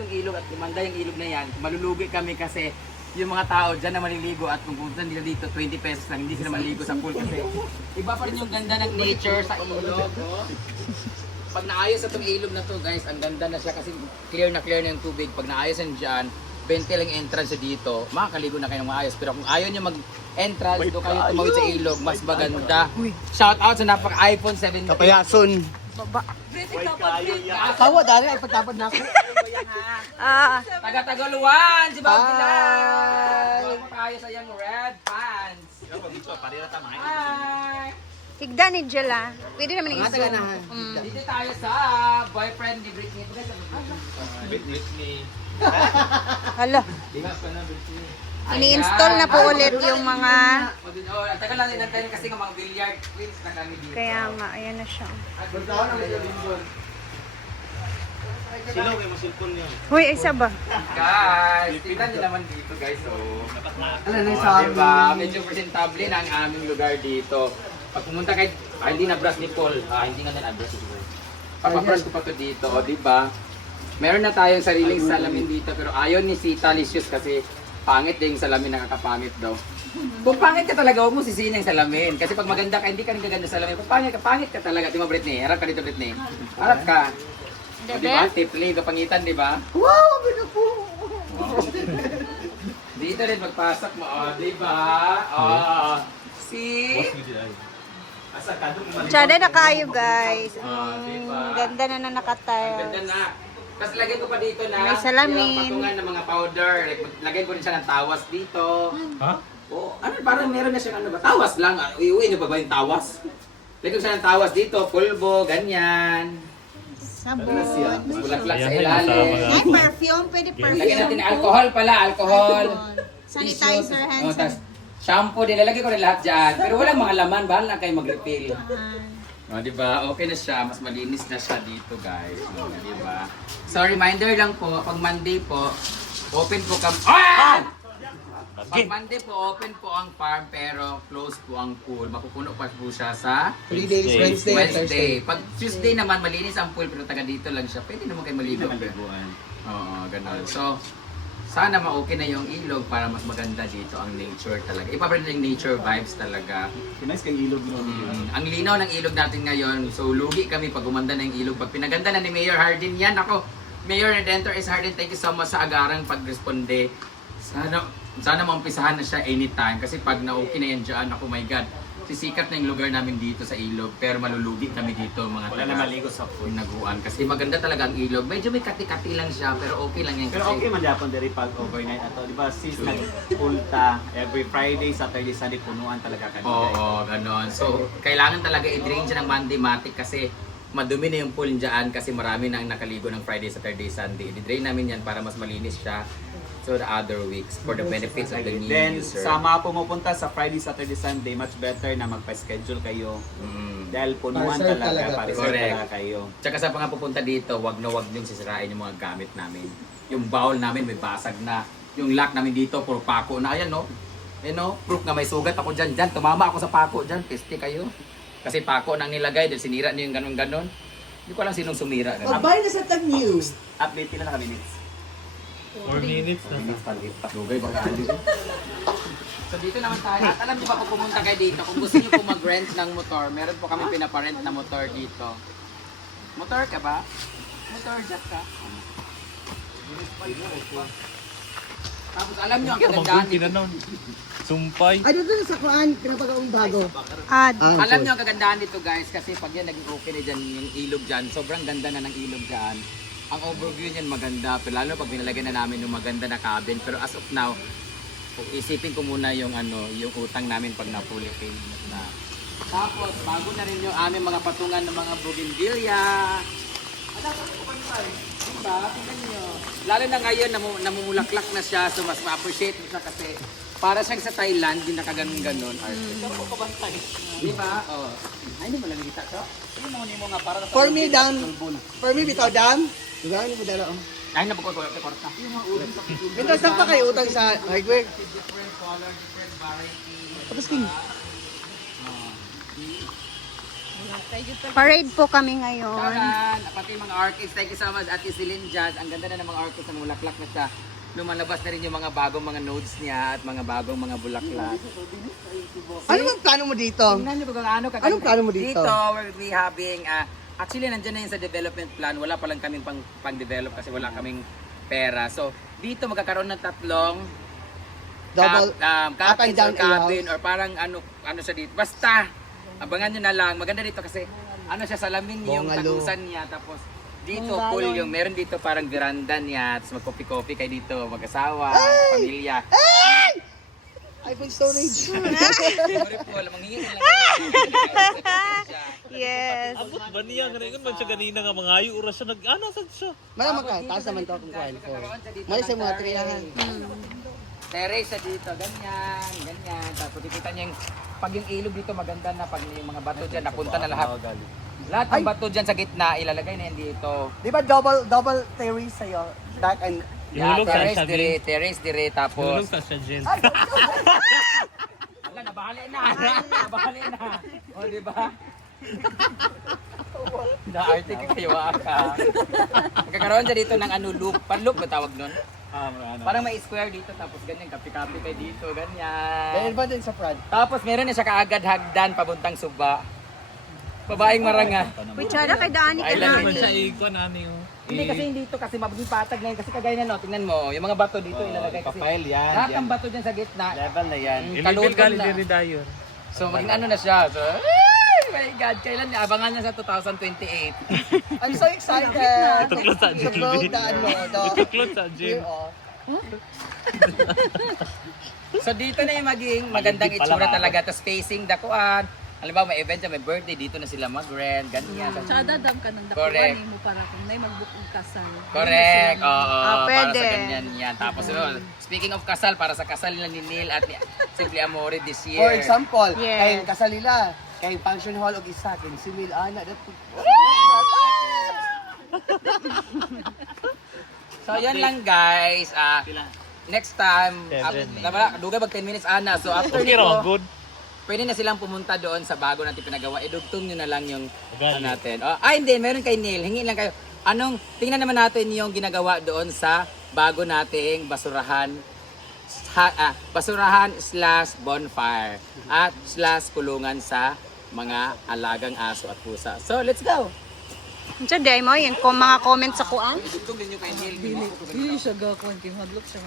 itong ilog at kumanda yung ilog na yan, malulugi kami kasi yung mga tao dyan na maliligo at kung pupunta nila dito, 20 pesos lang, hindi sila maliligo sa pool kasi iba pa rin yung ganda ng nature sa ilog. Oh. Pag naayos itong ilog na to guys, ang ganda na siya kasi clear na yung tubig. Pag naayos yan dyan, 20 lang entrance dito, makakaligo na kayo ng maayos. Pero kung ayaw nyo mag-entrance, doon kayo tumawid sa ilog, mas maganda. Shout out sa iPhone 17. Kapayason. Tawa dali ay pagtapad na ako. Taga-Tagaluan, si Bob Dilan. Huwag mo tayo sa yung red pants. Hi! Tigda ni Jela. Pwede naman yung Taga na. Dito tayo sa boyfriend ni Britney. Britney. Hala. Ini-install na po ulit yung mga... Tagal lang inantayin kasi ng mga billiard queens na kami dito. Kaya nga, ayan na siya. Sino kayo masilpon yun? Hoy, isa ba? Guys, tingnan nyo naman dito guys. Ano na sa diba? Medyo presentable na ang aming lugar dito. Pag pumunta kay... hindi na-brush ni Paul. Hindi nga na-brush ni Paul. Papabrush ko pa to dito, di ba? Meron na tayong sariling salamin dito pero ayaw ni Sita Licious kasi pangit din yung salamin, nakakapangit daw. Kung pangit ka talaga, huwag mo sisihin yung salamin. Kasi pag maganda ka, hindi ka rin gaganda sa salamin. Kung pangit ka talaga. Di ba Britney? Harap ka dito Britney. Harap ka. O, di ba? Tipli, kapangitan, di ba? Wow, ano po? Dito rin magpasak mo, o, di ba? O, see? Asa ka doon? Tsada na kayo, guys. Diba? Ganda na Ganda nakatiles. na. Tapos lagyan ko pa dito na May salamin. yung patungan ng mga powder. Lagyan ko rin siya ng tawas dito. Ha? Oh, ano, parang meron na siyang ano ba? Tawas lang. Iuwi niyo ba yung tawas? Lagyan ko siya ng tawas dito, pulbo, ganyan. Sabon. Mas bulaklak sa Ayan, ilalim. Ay, perfume. Pwede perfume. Lagyan natin ng alcohol pala, alcohol. Sanitizer, hand Oh, tas shampoo din. Lalagay ko rin lahat dyan. Pero walang mga laman. Bahal na kayo mag-refill. O, di ba? Okay na siya. Mas malinis na siya dito, guys. O, di ba? So, reminder lang po, pag Monday po, open po kami. Ah! Pag Monday po, open po ang farm, pero close po ang pool. Mapupuno pa po siya sa 3 days, Wednesday and Thursday. Wednesday. Pag Tuesday naman, malinis ang pool, pero taga dito lang siya. Pwede naman kayo maligo. Oo, ganun. So, sana ma-okay na yung ilog para mas maganda dito ang nature talaga. Iba pa rin yung nature vibes talaga. Nice kang ilog no. Ang linaw ng ilog natin ngayon, so lugi kami pag gumanda na yung ilog. Pag pinaganda na ni Mayor Hardin yan, ako, Mayor Redentor is Hardin, thank you so much sa agarang pagresponde. Sana maumpisahan na siya anytime kasi pag na-okay na yan dyan, ako my God, sisikat na yung lugar namin dito sa ilog pero malulugi kami dito mga Wala na maligo sa pool. naguan kasi maganda talaga ang ilog. Medyo may kati-kati lang siya pero okay lang yan kasi. Pero okay man Japon diri pag overnight ato, di ba? Sis nag-ulta every Friday, Saturday, Sunday punuan talaga kami. Oo, ganon. So, kailangan talaga i-drain siya ng Monday matic kasi madumi na yung pool dyan kasi marami nang nakaligo ng Friday, Saturday, Sunday. I-drain namin yan para mas malinis siya so the other weeks for the benefits of the new Then user. sa mga pumupunta sa Friday, Saturday, Sunday, much better na magpa-schedule kayo. Dahil punuan Para-serve talaga, talaga. para Correct. talaga kayo. Tsaka sa mga pupunta dito, wag na wag niyong sisirain yung mga gamit namin. Yung bowl namin may basag na. Yung lock namin dito, puro pako na. Ayan no. Ayan no, proof na may sugat ako dyan. Dyan, tumama ako sa pako dyan. Peste kayo. Kasi pako nang nilagay dahil sinira niyo yung ganon-ganon. Hindi ko alam sinong sumira. Pabay na sa Tag News. Update pila na kami minutes. 4 minutes na. Dugay baka So dito naman tayo. At alam niyo ba kung pumunta kayo dito, kung gusto niyo po mag-rent ng motor, meron po kami pinaparent na motor dito. Motor ka ba? Motor jack ka? Tapos alam niyo ang kagandahan Magbuti na dito. nun. Sumpay. Ay, dito sa kuan, pinapagaong bago. Alam niyo ang kagandahan dito guys, kasi pag yan naging okay na dyan, yung ilog dyan, sobrang ganda na ng ilog dyan. Ang overview niyan maganda, pero lalo pag binalagyan na namin yung maganda na cabin. Pero as of now, isipin ko muna yung yung utang namin pag na-fully paid na. Tapos, bago na rin yung aming mga patungan ng mga bougainvillea. Diba? Tingnan nyo. Lalo na ngayon, namumulaklak na siya, so mas ma-appreciate mo siya kasi para siyang sa Thailand, din nakaganon-ganon. Diba? Oh. Ay, hindi mo lang nakita to? Hindi mo nga para For me, down. For me, bitaw dam. Diba? Ano mo dala? Ay, napagkukorta. Ito, saan pa kayo utang sa hardware? Different color, different variety. Tapos king. Parade po kami ngayon. Karan, pati mga orchids. Thank you so much, Ate Celine Jazz. Ang ganda na ng mga orchids na mulaklak na siya. Lumalabas na rin yung mga bagong mga nodes niya at mga bagong mga bulaklak. Ano bang plano mo dito? Tingnan niyo kung ano kaganda. Anong plano mo dito? Dito, we'll be having, actually nandiyan na yun sa development plan. Wala pa lang kaming pang-develop kasi wala kaming pera. So, dito magkakaroon ng tatlong Double, cabin up and down or cabin aisles. or parang ano siya dito. Basta, abangan nyo na lang. Maganda dito kasi ano siya, salamin yung Bungalow. tagusan niya. Tapos dito, pool yung, meron dito parang veranda niya. Tapos magkopi-kopi kayo dito, mag-asawa, pamilya. iPhone storage. Sorry po, manghingi lang. Yes. Abot ba niya? Ganun man siya ganina nga mga ayo oras siya nag-anasan siya. Malamang ka, taas naman to kung kuhan ko. Mali sa mga triyahan. Terrace siya dito, ganyan, ganyan. Tapos ikita niya yung, pag yung ilog dito maganda na, pag yung mga bato dyan, napunta na lahat. Lahat ng bato dyan sa gitna, ilalagay na yan dito. Di ba double terrace sa'yo? Dark and... Hinulog sa terrace siya, dire, terrace dire, tapos... Hinulog sa siya, Jen. Ala, nabahali na! Nabahali na! O, di ba? Na-arte ka kayo, ka. Magkakaroon siya dito ng ano, loop. Pan-loop ba tawag nun? Parang may square dito, tapos ganyan, kapi-kapi kayo dito, ganyan. Ganyan ba din sa front? Tapos meron na siya kaagad hagdan pabuntang Suba. Babaeng maranga. Kutsara kay Dani ka Island Man Dani. siya ikon ano yung... Hindi kasi hindi dito kasi mabaging patag na yun. Kasi kagaya na no, tingnan mo, yung mga bato dito ilalagay kasi. Papel yan. Lahat yan. ng bato dyan sa gitna. Level na yan. Mm, Illegal kalutol gali na. din dayon. So maging ano na siya. So, ay, my God, kailan niya? Abangan niya sa 2028. I'm so excited! Tuklot sa To Jen. blow the ano, the... Tuklot sa Jen. Here, oh. So dito na yung maging magandang itsura talaga. Tapos facing the kuan. Alam ba, may event dyan, may birthday, dito na sila mag-rent, ganyan. Tsaka dadam ka ng Correct. dakuan mo para kung may magbukong kasal. Correct. Oo, para pwede. sa ganyan yan. Tapos, speaking of kasal, para sa kasal nila ni Neil at ni Simply Amore this year. For example, Yes. kayong kasal nila, kayong function hall o isa, kayong simil, ana, So, yan lang guys. Next time, duga mag 10 minutes ana. So, after Okay raw, nito, good. pwede na silang pumunta doon sa bago natin pinagawa. Idugtong nyo na lang yung Ugali. ano natin. Hindi, meron kay Neil. Hingi lang kayo. Tingnan naman natin yung ginagawa doon sa bago nating basurahan. Basurahan / bonfire at / kulungan sa mga alagang aso at pusa. So, let's go! Diyan day mo yung mga comments sa kuan. Idugtong din nyo kay Neil. Dili siya gakon kay hadlok siya.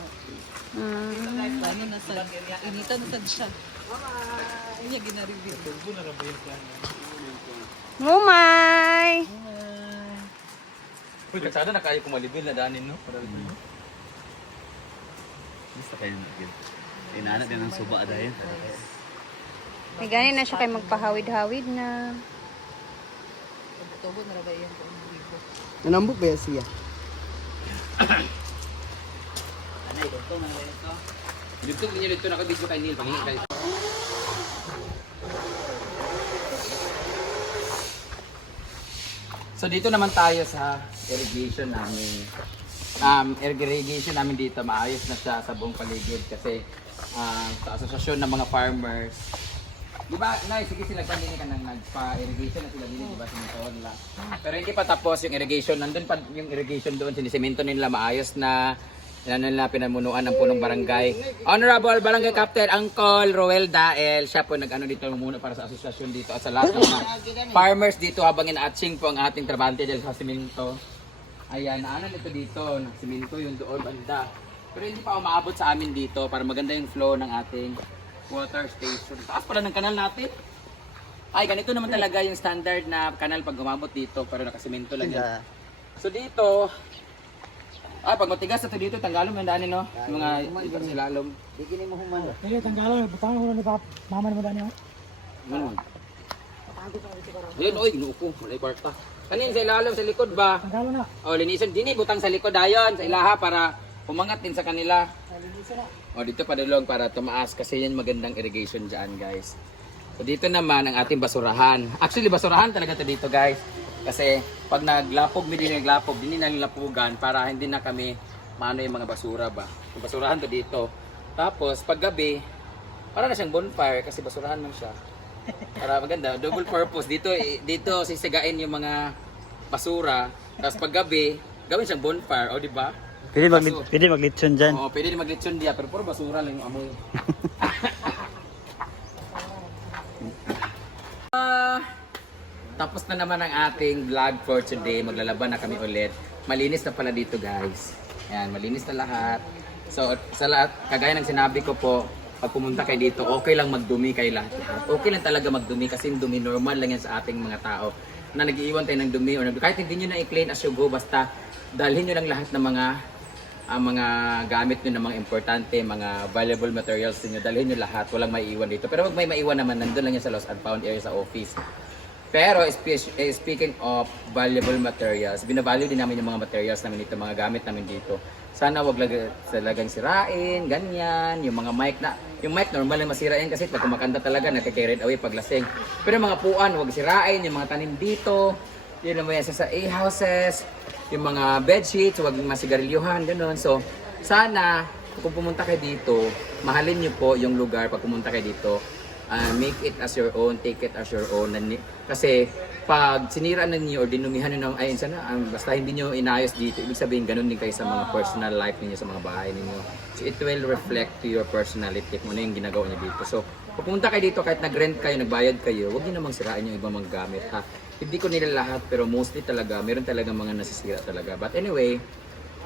Mm. Ano na sa inita na sad siya. Inya gina-review. Ngumay! Uy, sana na kayo kumalibil na danin, no? Gusto kayo nagin. Inaanat din ang suba dahil. May ganin na siya kay magpahawid-hawid na. Tubo na ra ba iyang kung libo. Nanambok ba yan siya? Idugtong din nyo dito nakabidyo kay Neil. Panghingi kayo. So dito naman tayo sa irrigation namin. Irrigation namin dito, maayos na siya sa buong paligid kasi sa asosasyon ng mga farmers. Di ba, Nay, sige sila kanina ka nang nagpa-irrigation na sila dito, di ba, siminto nila. Pero hindi pa tapos yung irrigation, nandun pa yung irrigation doon, sinisemento nila, maayos na. Yan nila pinamunuan ng punong barangay. Honorable Barangay Captain Uncle Roel Dael, siya po nag-ano dito muna para sa asosasyon dito at sa lahat ng mga farmers dito habang ina-atching po ang ating trabante dahil sa simento. Ayan, naanan ito dito, simento yung doon banda. Pero hindi pa umaabot sa amin dito para maganda yung flow ng ating water station. Taas pala ng kanal natin. Ay, ganito naman talaga yung standard na kanal pag umabot dito pero nakasimento lang yan. So dito, pag matigas na ito dito, tanggalom yung daanin, no? Yung mga ibang silalom. Di kini mo human. Hindi, tanggalan. Butang ko na ni mama ni Madani. Ano? Ayun, oy, ginuupo. Wala kwarta. Kanin sa ilalom, sa likod ba? Tanggalan na. O, linisan. Dini, butang sa likod ayon, sa ilaha para umangat din sa kanila. O, dito padulong para tumaas kasi yan magandang irrigation dyan, guys. So, dito naman ang ating basurahan. Actually, basurahan talaga ito dito, guys. Kasi pag naglapog, hindi na nilapugan para hindi na kami maano yung mga basura ba. Yung basurahan to dito. Tapos pag gabi, para na siyang bonfire kasi basurahan man siya. Para maganda, double purpose. Dito sisagain yung mga basura. Tapos paggabi, gawin siyang bonfire, o di ba? Pwede maglitson dyan. Oo, pwede din maglitsyon diya, pero puro basura lang yung amoy. Tapos na naman ang ating vlog for today. Maglalaban na kami ulit. Malinis na pala dito, guys. Ayan, malinis na lahat. So, sa lahat, kagaya ng sinabi ko po, pag pumunta kayo dito, okay lang magdumi kayo lahat. Okay lang talaga magdumi kasi yung dumi normal lang yan sa ating mga tao na nag-iiwan tayo ng dumi or kahit hindi nyo na i-clean as you go, basta dalhin nyo lang lahat ng mga gamit nyo na mga importante, mga valuable materials niyo, dalhin nyo lahat, walang maiiwan dito. Pero wag may maiwan naman, nandun lang yan sa lost and found area sa office. Pero speaking of valuable materials, binavalue din namin yung mga materials namin dito, mga gamit namin dito. Sana wag talagang sirain, ganyan, yung mga mic na, yung mic normal lang masirain kasi pag kumakanta talaga nati-carried away pag lasing. Pero mga puan, wag sirain, yung mga tanim dito, yun ang mga sa A-houses, yung mga bed sheets, wag masigarilyohan, gano'n. So, sana kung pumunta kayo dito, mahalin niyo po yung lugar pag pumunta kayo dito. Make it as your own, take it as your own. Kasi pag sinira na niyo or dinumihan niyo ng ayun sana, basta hindi niyo inayos dito, ibig sabihin ganun din kayo sa mga personal life niyo, sa mga bahay niyo. So it will reflect to your personality kung ano yung ginagawa niyo dito. So pag pumunta kayo dito, kahit nag-rent kayo, nagbayad kayo, huwag niyo namang sirain yung ibang mga gamit, ha. Hindi ko nila lahat, pero mostly talaga, meron talaga mga nasisira talaga. But anyway,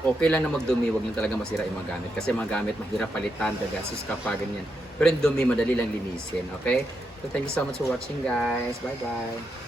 okay lang na magdumi, huwag niyo talaga masira yung mga gamit. Kasi mga gamit, mahirap palitan, gagastos ka pa, ganyan. Pero yung dumi, madali lang linisin, okay? So thank you so much for watching, guys. Bye-bye!